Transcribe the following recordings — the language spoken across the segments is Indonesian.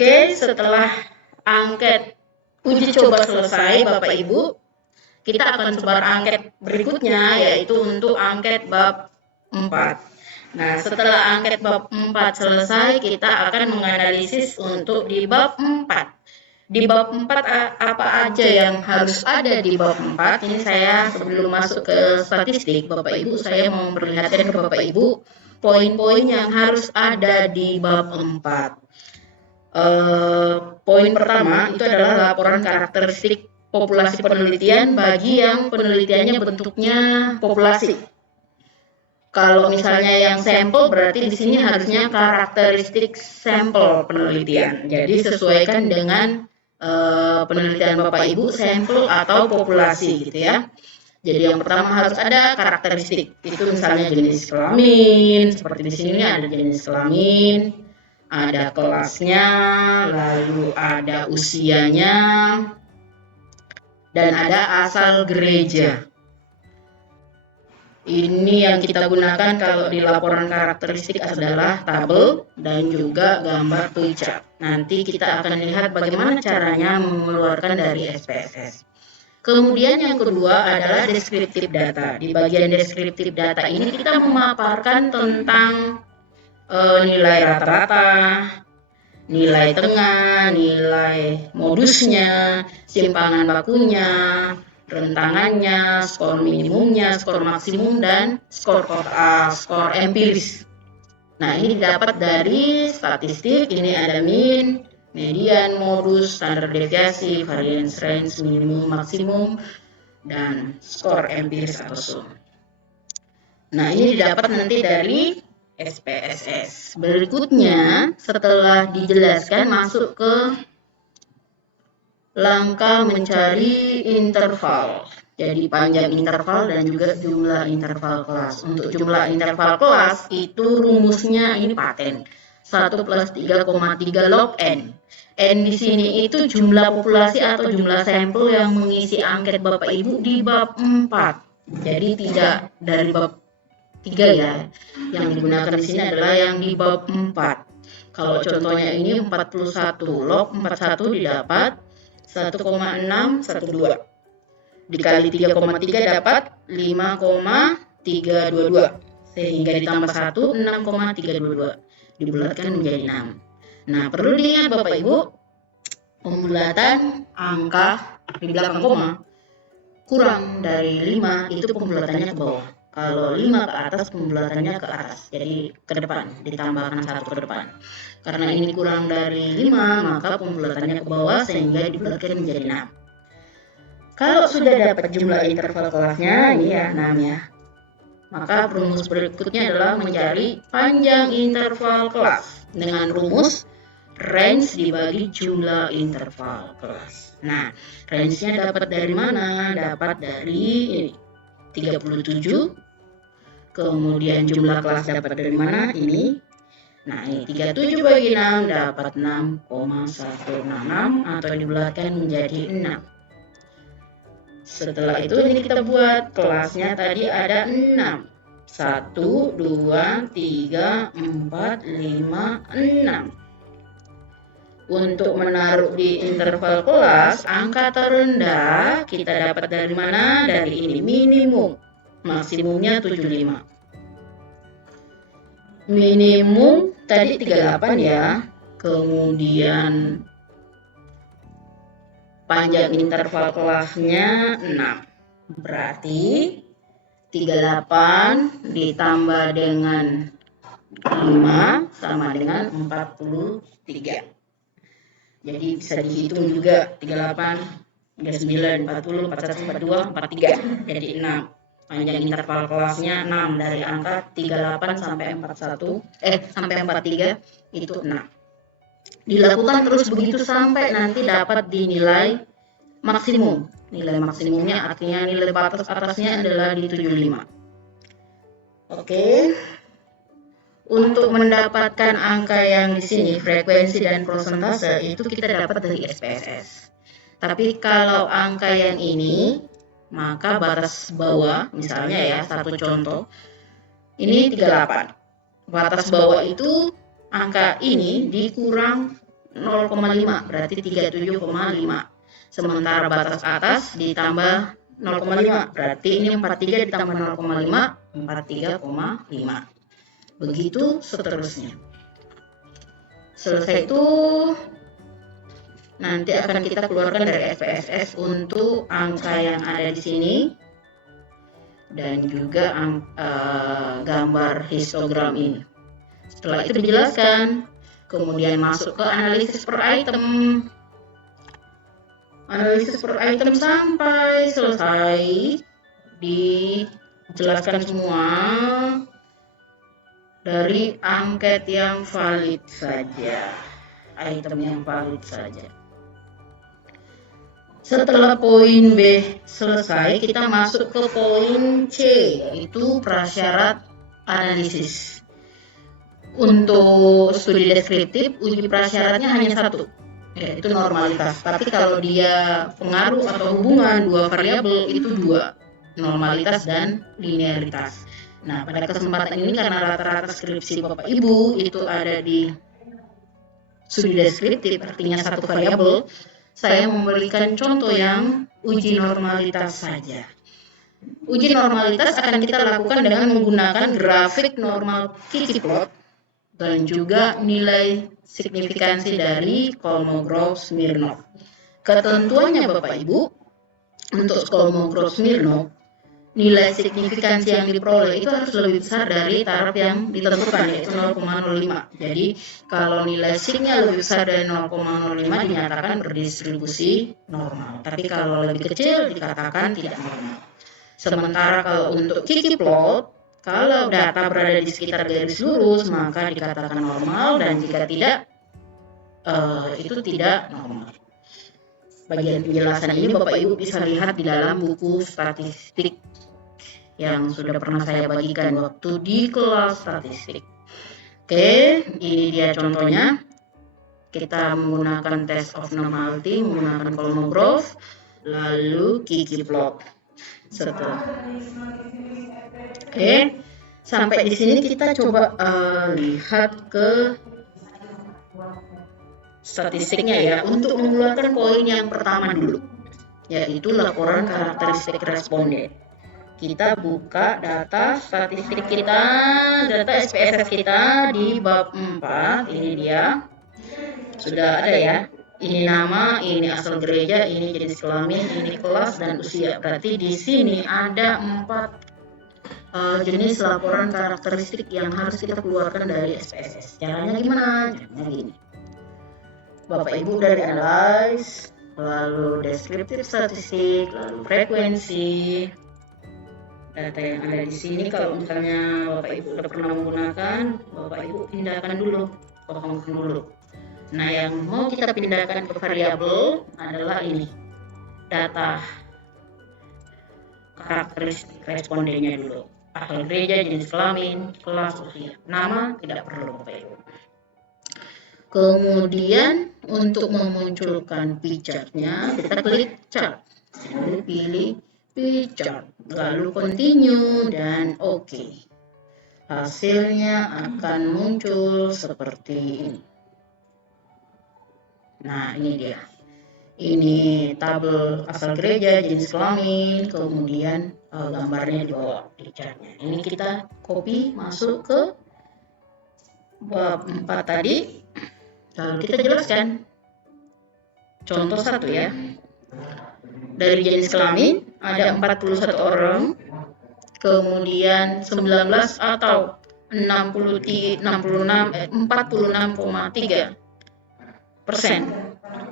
Oke, setelah angket uji coba selesai, Bapak Ibu, kita akan sebar angket berikutnya, yaitu untuk angket bab 4. Nah, setelah angket bab 4 selesai, kita akan menganalisis untuk di bab 4. Di bab 4 apa aja yang harus ada di bab 4? Ini saya sebelum masuk ke statistik, Bapak Ibu, saya mau memperlihatkan ke Bapak Ibu poin-poin yang harus ada di bab 4. Poin pertama itu adalah laporan karakteristik populasi penelitian bagi yang penelitiannya bentuknya populasi. Kalau misalnya yang sampel, berarti di sini harusnya karakteristik sampel penelitian. Jadi sesuaikan dengan penelitian Bapak Ibu, sampel atau populasi gitu ya. Jadi yang pertama harus ada karakteristik. Itu misalnya jenis kelamin, seperti di sini ada jenis kelamin, ada kelasnya, lalu ada usianya, dan ada asal gereja. Ini yang kita gunakan kalau di laporan karakteristik adalah tabel dan juga gambar pie chart. Nanti kita akan lihat bagaimana caranya mengeluarkan dari SPSS. Kemudian yang kedua adalah deskriptif data. Di bagian deskriptif data ini kita memaparkan tentang nilai rata-rata, nilai tengah, nilai modusnya, simpangan bakunya, rentangannya, skor minimumnya, skor maksimum, dan skor empiris. Nah, ini didapat dari statistik. Ini ada min, median, modus, standar deviasi, variance range, minimum, maksimum, dan skor empiris atau sum. Nah, ini didapat nanti dari SPSS. Berikutnya, setelah dijelaskan, masuk ke langkah mencari interval. Jadi panjang interval dan juga jumlah interval kelas. Untuk jumlah interval kelas itu rumusnya ini paten. 1 plus 3,3 log N. N di sini itu jumlah populasi atau jumlah sampel yang mengisi angket Bapak Ibu di bab 4. Jadi tidak dari bab 3 ya. Yang digunakan di sini adalah yang di bab 4. Kalau contohnya ini 41 log 41 didapat 1,612 dikali 3,3 dapat 5,322 sehingga ditambah 1 6,322 dibulatkan menjadi 6. Nah, perlu diingat Bapak Ibu, pembulatan angka di belakang koma kurang dari 5 itu pembulatannya ke bawah. Kalau 5 ke atas pembulatannya ke atas, jadi ke depan, ditambahkan 1 ke depan. Karena ini kurang dari 5, maka pembulatannya ke bawah sehingga dibulatkan menjadi 6. Kalau sudah dapat jumlah interval kelasnya, ini ya 6 ya. Maka rumus berikutnya adalah mencari panjang interval kelas dengan rumus range dibagi jumlah interval kelas. Nah, range-nya dapat dari mana? Dapat dari ini 37. Kemudian jumlah kelas dapat dari mana? Ini. Nah, ini 37 bagi 6 dapat 6,166 atau dibulatkan menjadi 6. Setelah itu ini kita buat kelasnya tadi ada 6. 1, 2, 3, 4, 5, 6. Untuk menaruh di interval kelas, angka terendah kita dapat dari mana? Dari ini, minimum. Maksimumnya 75. Minimum tadi 38 ya. Kemudian panjang interval kelasnya 6. Berarti 38 ditambah dengan 5 sama dengan 43. Jadi bisa dihitung juga 38, 39, 40, 41, 42, 43. Jadi 6. Panjang interval kelasnya 6 dari angka 38 sampai 41 sampai 43 itu 6. Dilakukan terus begitu sampai nanti dapat di nilai maksimum. Nilai maksimumnya artinya nilai batas atasnya adalah di 75. Oke. Untuk mendapatkan angka yang di sini, frekuensi dan prosentase, itu kita dapat dari SPSS. Tapi kalau angka yang ini, maka batas bawah, misalnya ya, satu contoh, ini 38. Batas bawah itu angka ini dikurang 0,5 berarti 37,5. Sementara batas atas ditambah 0,5 berarti ini 43 ditambah 0,5 43,5. Begitu seterusnya. Selesai itu nanti akan kita keluarkan dari SPSS untuk angka yang ada di sini dan juga gambar histogram ini. Setelah itu dijelaskan, kemudian masuk ke analisis per item. Analisis per item sampai selesai, dijelaskan semua dari angket yang valid saja, item yang valid saja. Setelah poin B selesai, kita masuk ke poin C, yaitu prasyarat analisis. Untuk studi deskriptif, uji prasyaratnya hanya satu, yaitu normalitas. Tapi kalau dia pengaruh atau hubungan dua variabel, itu dua, normalitas dan linearitas. Nah, pada kesempatan ini karena rata-rata skripsi Bapak Ibu itu ada di studi deskriptif, artinya satu variabel, saya memberikan contoh yang uji normalitas saja. Uji normalitas akan kita lakukan dengan menggunakan grafik normal Kiki-plot dan juga nilai signifikansi dari Kolmogorov-Smirnov. Ketentuannya Bapak Ibu, untuk Kolmogorov-Smirnov, nilai signifikansi yang diperoleh itu harus lebih besar dari taraf yang ditentukan, yaitu 0,05. Jadi kalau nilai signya lebih besar dari 0,05 dinyatakan berdistribusi normal, tapi kalau lebih kecil dikatakan tidak normal. Sementara kalau untuk Kiki-plot, kalau data berada di sekitar garis lurus maka dikatakan normal, dan jika tidak itu tidak normal. Bagian penjelasan ini Bapak Ibu bisa lihat di dalam buku statistik yang sudah pernah saya bagikan waktu di kelas statistik. Oke, ini dia contohnya. Kita menggunakan test of normality, menggunakan Kolmogorov, lalu Kiki-plot. Oke, sampai di sini kita coba lihat ke statistiknya ya. Untuk mengeluarkan poin yang pertama dulu, yaitu laporan karakteristik responden. Kita buka data statistik kita, data SPSS kita di bab 4, ini dia. Sudah ada ya. Ini nama, ini asal gereja, ini jenis kelamin, ini kelas dan usia. Berarti di sini ada 4 jenis laporan karakteristik yang harus kita keluarkan dari SPSS. Caranya gimana? Caranya gini. Bapak Ibu dari analyze, lalu deskriptif statistik, lalu frekuensi. Data yang ada di sini kalau misalnya Bapak Ibu sudah pernah menggunakan, Bapak Ibu pindahkan dulu, potongkan dulu. Nah, yang mau kita pindahkan ke variabel adalah ini, data karakteristik respondennya dulu. Asal gereja, jenis kelamin, kelas, usia. Nama tidak perlu Bapak Ibu. Kemudian untuk memunculkan pie chart-nya, kita klik chart, lalu pilih pie chart, lalu continue dan oke. Hasilnya akan muncul seperti ini. Nah, ini dia. Ini tabel asal gereja, jenis kelamin, kemudian gambarnya di bawah di chartnya. Ini kita copy masuk ke bab 4 tadi. Lalu kita jelaskan. Contoh 1 ya. Dari jenis kelamin ada 41 orang, kemudian 19 atau 46,3%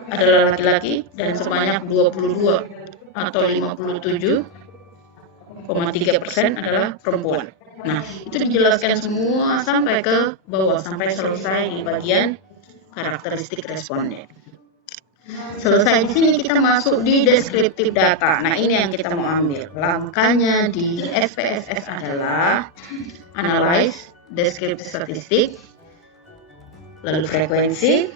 adalah laki-laki dan sebanyak 22 atau 57,3% adalah perempuan. Nah, itu dijelaskan semua sampai ke bawah, sampai selesai di bagian karakteristik responden. Selesai di sini kita masuk di deskriptif data. Nah, ini yang kita mau ambil. Langkahnya di SPSS adalah analyze, deskriptif statistik, lalu frekuensi.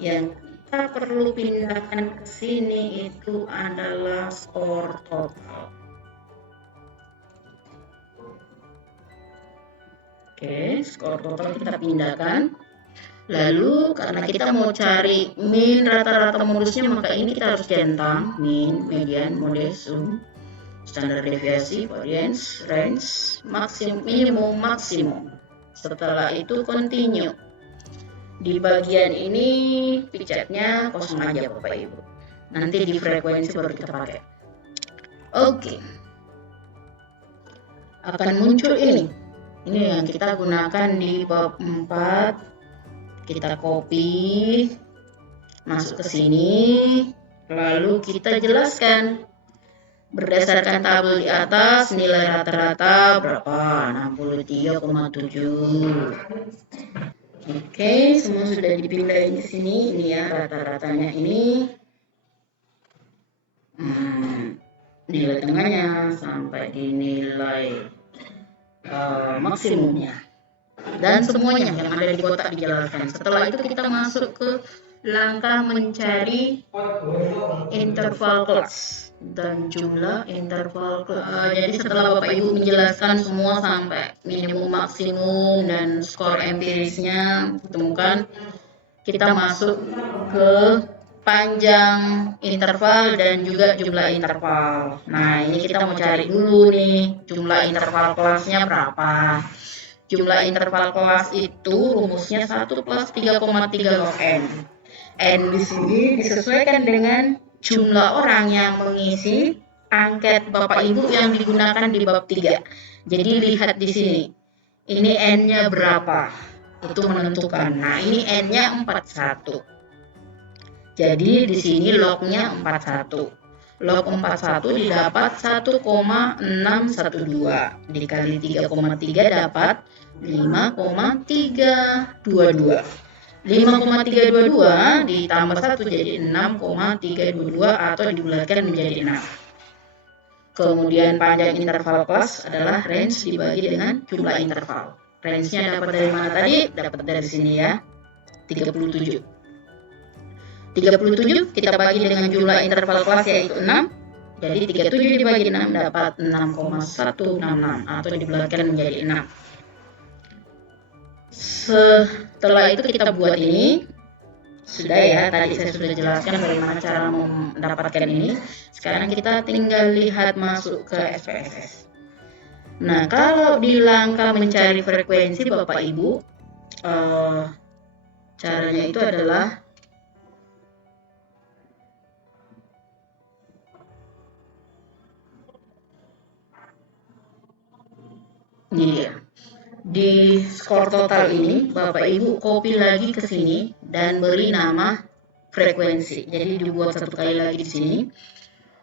Yang kita perlu pindahkan ke sini itu adalah skor total. Oke, skor total kita pindahkan. Lalu karena kita mau cari min rata-rata modusnya, maka ini kita harus centang min, median, mode, sum, standar deviasi, variance, range, maksimum, minimum, maksimum. Setelah itu continue. Di bagian ini pijatnya kosong aja Bapak Ibu. Nanti di frekuensi baru kita pakai. Oke. Akan muncul ini. Ini yang kita gunakan di bab 4. Kita copy, masuk ke sini, lalu kita jelaskan berdasarkan tabel di atas nilai rata-rata berapa, 63,7. Oke, semua sudah dipindahin di sini. Ini ya rata-ratanya ini. Nilai tengahnya sampai di nilai maksimumnya. Dan semuanya yang ada di kotak dijelaskan. Setelah itu kita masuk ke langkah mencari interval kelas dan jumlah interval kelas. Jadi setelah Bapak Ibu menjelaskan semua sampai minimum, maksimum, dan skor empirisnya ditemukan, kita masuk ke panjang interval dan juga jumlah interval. Nah, ini kita mau cari dulu nih jumlah interval kelasnya berapa. Jumlah interval kelas itu rumusnya 1 plus 3,3 log N. N di sini disesuaikan dengan jumlah orang yang mengisi angket Bapak Ibu yang digunakan di bab 3. Jadi lihat di sini. Ini N-nya berapa? Itu menentukan. Nah, ini N-nya 41. Jadi di sini log-nya 41. Log 41 didapat 1,612 dikali 3,3 dapat 5,322. 5,322 ditambah 1 jadi 6,322 atau dibulatkan menjadi 6. Kemudian panjang interval kelas adalah range dibagi dengan jumlah interval. Range-nya dapat dari mana tadi? Dapat dari sini ya, 37. 37 kita bagi dengan jumlah interval kelas yaitu 6. Jadi 37 dibagi 6 dapat 6,166 atau dibulatkan menjadi 6. Setelah itu kita buat ini. Sudah ya, tadi saya sudah jelaskan bagaimana cara mendapatkan ini. Sekarang kita tinggal lihat masuk ke SPSS. Nah, kalau di langkah mencari frekuensi Bapak Ibu, caranya itu adalah iya. Di skor total ini Bapak Ibu copy lagi ke sini dan beri nama frekuensi. Jadi dibuat satu kali lagi di sini.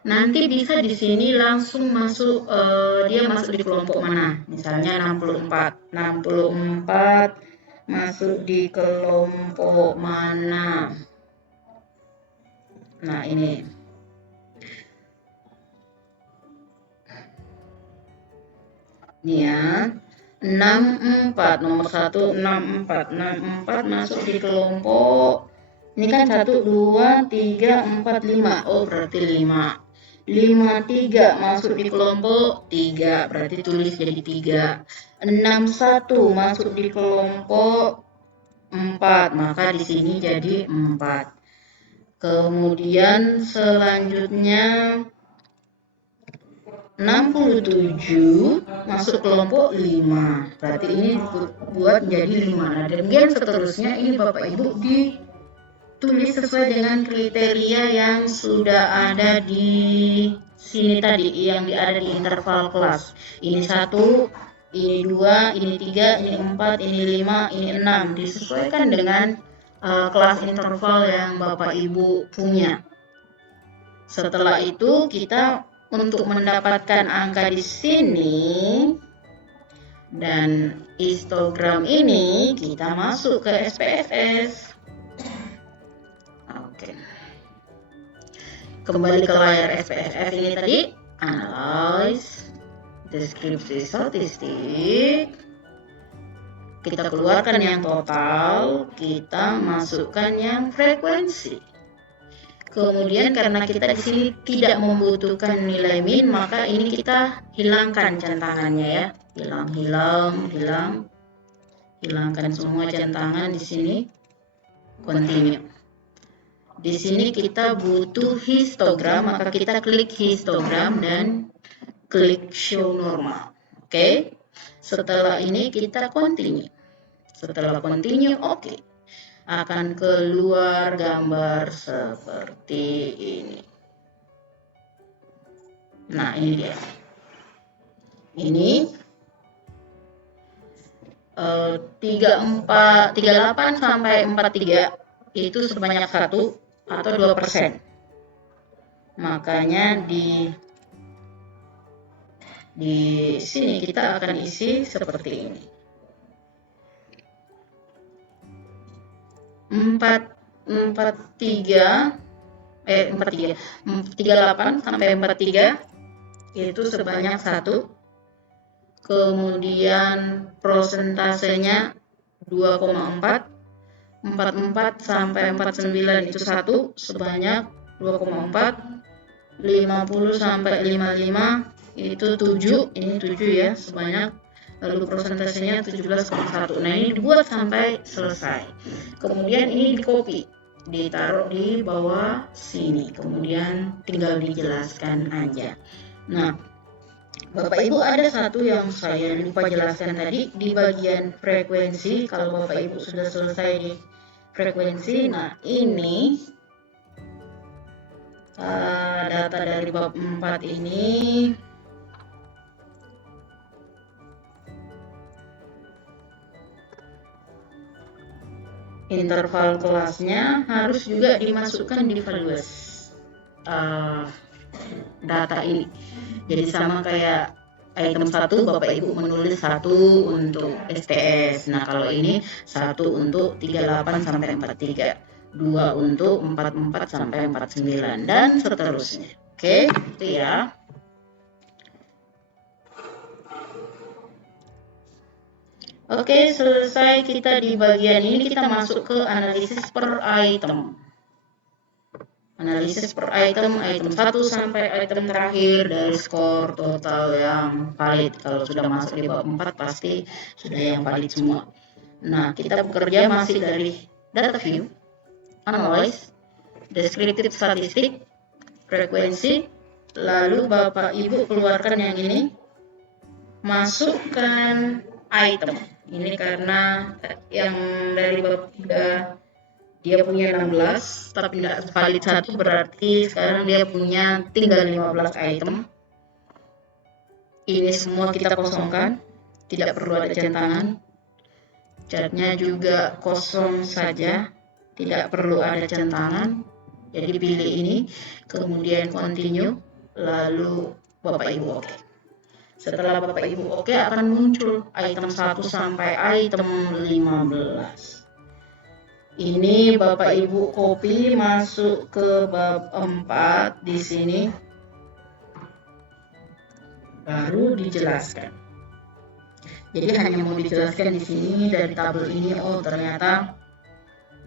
Nanti bisa di sini langsung masuk, dia masuk di kelompok mana. Misalnya 64. 64 masuk di kelompok mana. Nah, ini. Ini ya. 64 nomor 1 64 masuk di kelompok ini kan 1 2 3 4 5. Oh, berarti 5. 53 masuk di kelompok 3, berarti tulis jadi 3. 61 masuk di kelompok 4, maka di sini jadi 4. Kemudian selanjutnya 67 masuk kelompok 5, berarti ini buat jadi 5. Nah, demikian seterusnya. Ini Bapak Ibu ditulis sesuai dengan kriteria yang sudah ada di sini tadi, yang ada di interval kelas. Ini 1, ini 2, ini 3, ini 4, ini 5, ini 6. Disesuaikan dengan kelas interval yang Bapak Ibu punya. Setelah itu kita untuk mendapatkan angka di sini dan histogram ini, kita masuk ke SPSS. Oke. Kembali ke layar SPSS ini tadi, analyze, deskripsi statistik. Kita keluarkan yang total, kita masukkan yang frekuensi. Kemudian karena kita di sini tidak membutuhkan nilai min, maka ini kita hilangkan centangannya ya. Hilangkan semua centangan di sini. continue. Di sini kita butuh histogram, maka kita klik histogram dan klik show normal. Oke. Setelah ini kita continue. Setelah continue, oke. Akan keluar gambar seperti ini. Nah, ini dia. Ini 38 sampai 43 itu sebanyak 1 atau 2%. Makanya di sini kita akan isi seperti ini. 38 sampai 43 itu sebanyak 1. Kemudian prosentasenya 2,4. 44 sampai 49 itu 1 sebanyak 2,4. 50 sampai 55 itu 7, ini 7 ya sebanyak, lalu prosentasenya 17,1. Nah, ini dibuat sampai selesai. Kemudian ini di copy, ditaruh di bawah sini, kemudian tinggal dijelaskan aja. Nah, Bapak Ibu, ada satu yang saya lupa jelaskan tadi di bagian frekuensi. Kalau Bapak Ibu sudah selesai di frekuensi, nah ini data dari bab 4 ini interval kelasnya harus juga dimasukkan di values data ini. Jadi sama kayak item 1, Bapak Ibu menulis 1 untuk STS. Nah, kalau ini 1 untuk 38 sampai 43, 2 untuk 44 sampai 49 dan seterusnya. Oke, itu ya. Oke, selesai kita di bagian ini, kita masuk ke analisis per item. Analisis per item 1 sampai item terakhir dari skor total yang valid. Kalau sudah masuk di bab 4 pasti sudah yang valid semua. Nah, kita bekerja masih dari data view, analyze, descriptive statistik, frekuensi, lalu Bapak Ibu keluarkan yang ini, masukkan item. Ini karena yang dari bab 3 dia punya 16 tapi tidak valid 1, berarti sekarang dia punya tinggal 15 item. Ini semua kita kosongkan, tidak perlu ada centangan. Catnya juga kosong saja, tidak perlu ada centangan. Jadi pilih ini, kemudian continue, lalu Bapak Ibu oke. Setelah Bapak Ibu oke, akan muncul item 1 sampai item 15. Ini Bapak Ibu copy masuk ke bab 4 di sini, baru dijelaskan. Jadi hanya mau dijelaskan di sini dari tabel ini, oh ternyata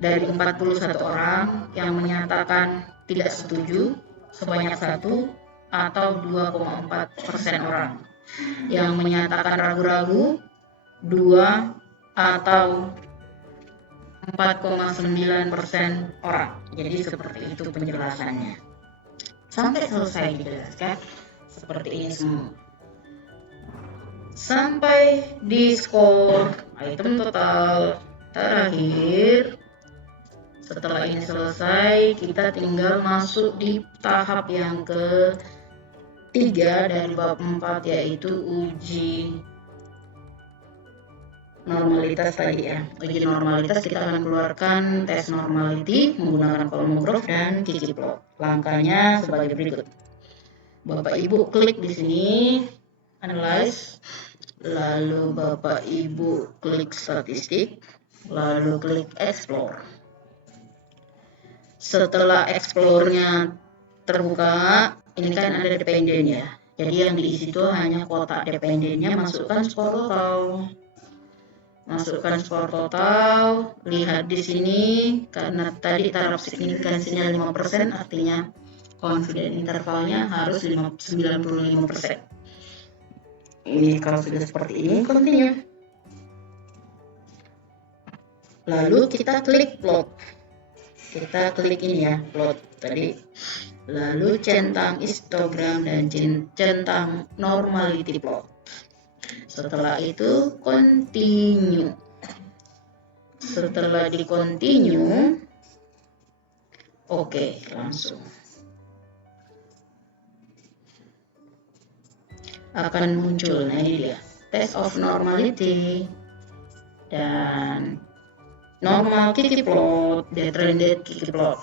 dari 41 orang yang menyatakan tidak setuju sebanyak 1 atau 2,4% orang. Yang menyatakan ragu-ragu 2 atau 4,9% orang. Jadi seperti itu penjelasannya. Sampai selesai dijelaskan seperti ini semua. Sampai di skor item total terakhir. Setelah ini selesai, kita tinggal masuk di tahap yang ketiga dari bab 4, yaitu uji normalitas tadi ya. Uji normalitas kita akan keluarkan tes normality menggunakan Kolmogorov dan Kiki-Plot. Langkahnya sebagai berikut. Bapak Ibu klik di sini, analyze, lalu Bapak Ibu klik statistik, lalu klik explore. Setelah explore-nya terbuka, ini kan ada dependen ya. Jadi yang diisi itu hanya kotak dependennya, masukkan skor total. Masukkan skor total, lihat di sini, karena tadi taraf signifikansinya 5%, artinya confident intervalnya harus 95%. Ini kalau sudah seperti ini, continue. Lalu kita klik plot. kita klik ini ya, plot tadi, lalu centang histogram dan centang normality plot. Setelah itu continue. Setelah di continue, oke, langsung akan muncul. Nah ini dia, test of normality dan normal Kiki plot, detrended Kiki plot.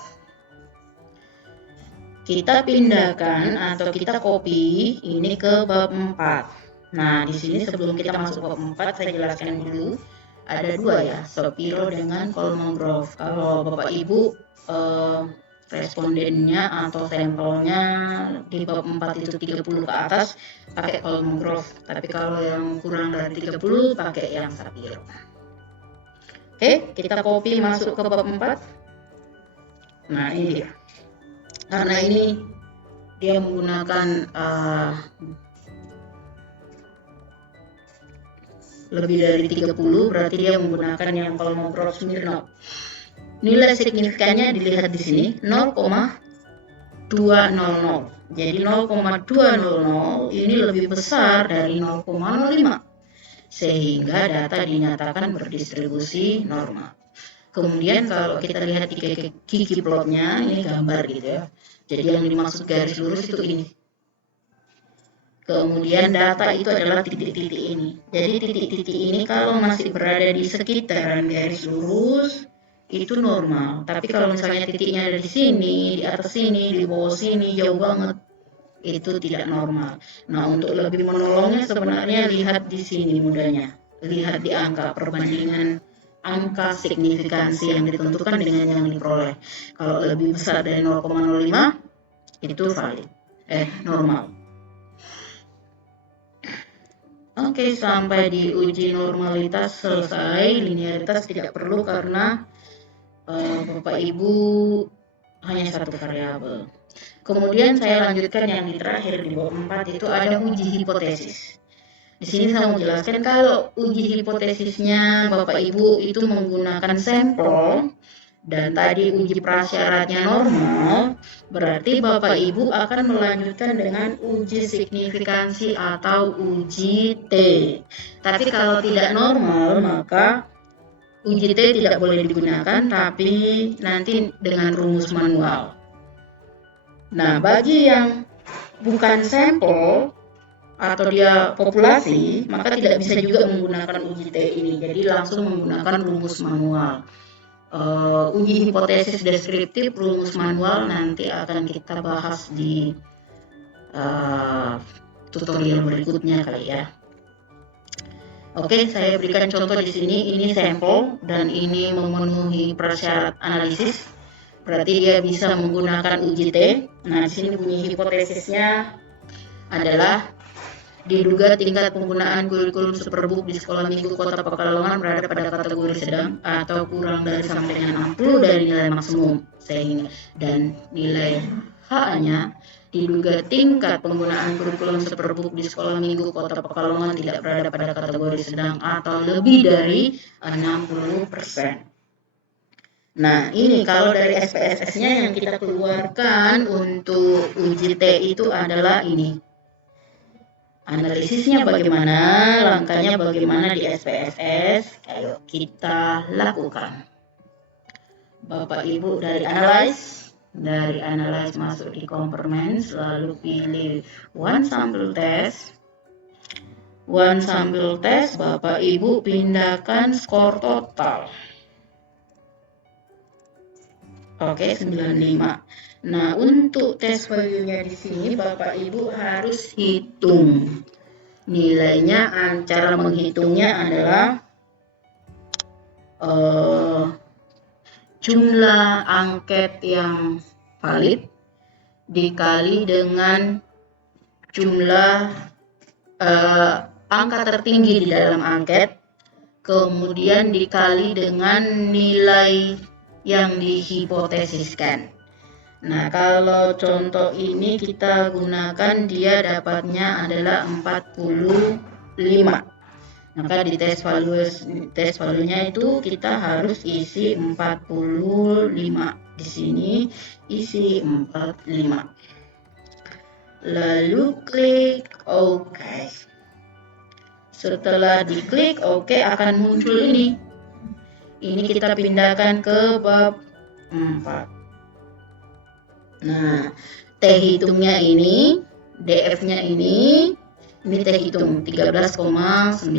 Kita pindahkan atau kita copy ini ke bab 4. Nah, di sini sebelum kita masuk bab 4, saya jelaskan dulu. Ada dua ya, Shapiro dengan Kolmogorov. Kalau Bapak Ibu respondennya atau sampelnya di bab 4 itu 30 ke atas pakai Kolmogorov. Tapi kalau yang kurang dari 30 pakai yang Shapiro. Oke, kita copy masuk ke bab 4. Nah, ini dia. Karena ini dia menggunakan lebih dari 30, berarti dia menggunakan yang Kolmogorov Smirnov. Nilai signifikannya dilihat di sini 0,200. Jadi 0,200 ini lebih besar dari 0,05, sehingga data dinyatakan berdistribusi normal. Kemudian kalau kita lihat di Kiki plotnya, ini gambar gitu ya. Jadi yang dimaksud garis lurus itu ini. Kemudian data itu adalah titik-titik ini. Jadi titik-titik ini kalau masih berada di sekitaran garis lurus, itu normal. Tapi kalau misalnya titiknya ada di sini, di atas sini, di bawah sini, jauh banget, itu tidak normal. Nah, untuk lebih menolongnya sebenarnya lihat di sini mudahnya. Lihat di angka perbandingan angka signifikansi yang ditentukan dengan yang diperoleh. Kalau lebih besar dari 0,05 itu valid, normal. Oke, sampai di uji normalitas selesai. Linearitas tidak perlu karena Bapak Ibu hanya satu variabel. Kemudian saya lanjutkan yang di terakhir di bawah 4 itu ada uji hipotesis. Di sini saya mau jelaskan kalau uji hipotesisnya Bapak Ibu itu menggunakan sampel dan tadi uji prasyaratnya normal, berarti Bapak Ibu akan melanjutkan dengan uji signifikansi atau uji T. Tapi kalau tidak normal, maka uji T tidak boleh digunakan, tapi nanti dengan rumus manual. Nah, bagi yang bukan sampel atau dia populasi, maka tidak bisa juga menggunakan uji T ini. Jadi langsung menggunakan rumus manual. Uji hipotesis deskriptif rumus manual nanti akan kita bahas di tutorial berikutnya kali ya. Oke, saya berikan contoh di sini. Ini sampel dan ini memenuhi prasyarat analisis. Berarti dia bisa menggunakan uji T. Nah, di sini bunyi hipotesisnya adalah diduga tingkat penggunaan kurikulum Superbook di sekolah minggu Kota Pekalongan berada pada kategori sedang atau kurang dari sampai dengan 60 dari nilai maksimum, sehingga dan nilai H-nya diduga tingkat penggunaan kurikulum Superbook di sekolah minggu Kota Pekalongan tidak berada pada kategori sedang atau lebih dari 60%. Nah, ini kalau dari SPSS-nya yang kita keluarkan untuk uji T itu adalah ini. Analisisnya bagaimana, langkahnya bagaimana di SPSS, ayo kita lakukan. Bapak Ibu dari analyze masuk di components, lalu pilih one sample test. One sample test, Bapak Ibu pindahkan skor total. Oke, 95. Nah, untuk tes value-nya di sini Bapak Ibu harus hitung. Nilainya, cara menghitungnya adalah jumlah angket yang valid dikali dengan jumlah angka tertinggi di dalam angket, kemudian dikali dengan nilai yang dihipotesiskan. Nah, kalau contoh ini kita gunakan, dia dapatnya adalah 45. Maka di tes value-nya itu kita harus isi 45. Di sini isi 45. Lalu klik OK. Setelah diklik OK akan muncul ini. Ini kita pindahkan ke bab 4. Nah, T hitungnya ini, DF-nya ini T hitung 13,945.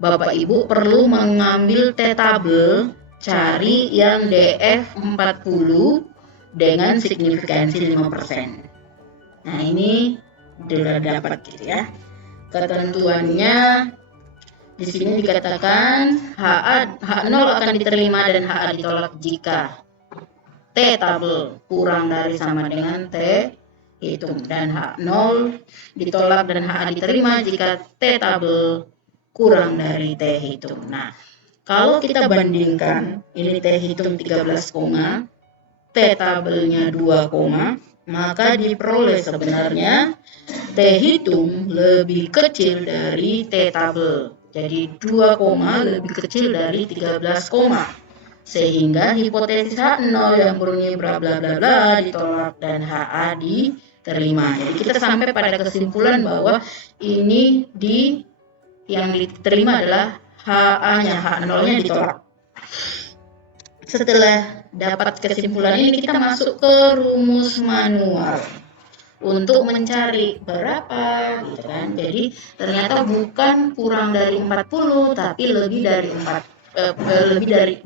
Bapak Ibu perlu mengambil T tabel, cari yang DF 40 dengan signifikansi 5%. Nah, ini sudah dapat gitu ya. Ketentuannya di sini dikatakan H0 akan diterima dan HA ditolak jika T tabel kurang dari sama dengan T hitung, dan H0 ditolak dan HA diterima jika T tabel kurang dari T hitung. Nah, kalau kita bandingkan ini T hitung 13, T tabelnya 2, maka diperoleh sebenarnya T hitung lebih kecil dari T tabel. Jadi 2, lebih kecil dari 13, sehingga hipotesis H0 yang bunyi bla bla bla bla ditolak dan HA diterima. Jadi kita sampai pada kesimpulan bahwa ini yang diterima adalah HA-nya, H0-nya ditolak. Setelah dapat kesimpulan ini, kita masuk ke rumus manual untuk mencari berapa gitu kan. Jadi ternyata bukan kurang dari 40 tapi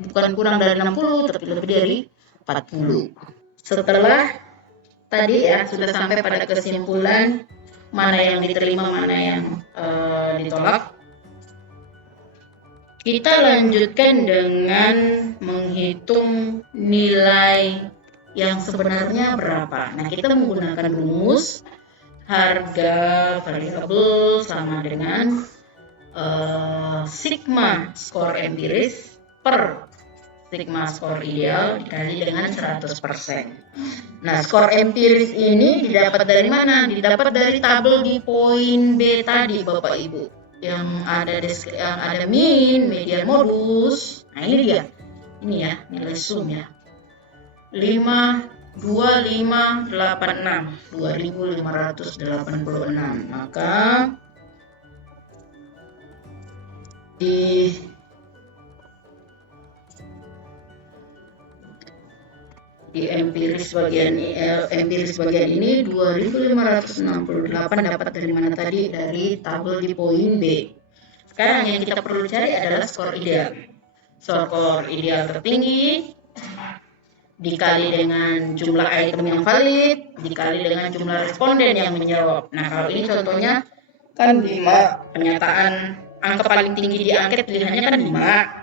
bukan kurang dari 60 tapi lebih dari 40. Setelah tadi ya sudah sampai pada kesimpulan mana yang diterima, mana yang ditolak. Kita lanjutkan dengan menghitung nilai yang sebenarnya berapa. Nah, kita menggunakan rumus harga variabel sama dengan sigma skor empiris per sigma skor ideal dikali dengan 100%. Nah, skor empiris ini didapat dari mana? Didapat dari tabel di poin B tadi, Bapak Ibu. Yang ada min, median, modus. Nah, ini dia. Ini ya, nilai sum ya. 2586. Maka di empiris bagian ini 2568 dapat dari mana tadi? Dari tabel di poin B. Sekarang yang kita perlu cari adalah skor ideal. Skor ideal tertinggi dikali dengan jumlah item yang valid dikali dengan jumlah responden yang menjawab. Nah, kalau ini contohnya kan 5, penyataan angka paling tinggi di angket pilihannya kan 5.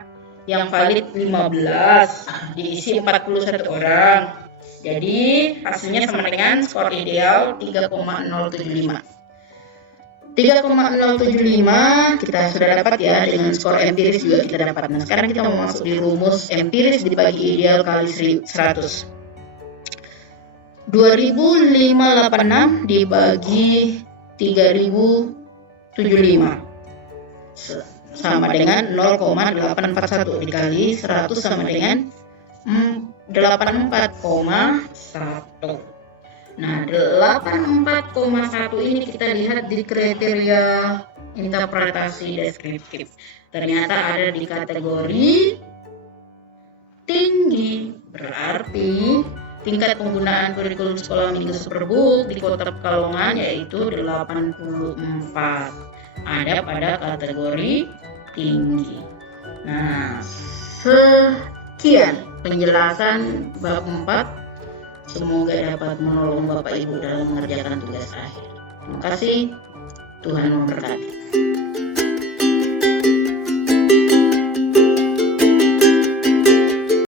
Yang valid 15, diisi 41 orang. Jadi hasilnya sama dengan skor ideal 3,075. 3,075 kita sudah dapat ya, dengan skor empiris juga kita dapat. Nah, sekarang kita mau masuk di rumus empiris dibagi ideal kali 100. 2586 dibagi 3075 sama dengan 0,841 dikali 100 sama dengan 84,1. Nah, 84,1 ini kita lihat di kriteria interpretasi deskriptif. Ternyata ada di kategori tinggi, berarti tingkat penggunaan kurikulum sekolah minggu Superbook di Kota Pekalongan yaitu 84. Ada pada kategori tinggi. Nah, sekian penjelasan bab 4. Semoga dapat menolong Bapak Ibu dalam mengerjakan tugas akhir. Terima kasih. Tuhan memberkati.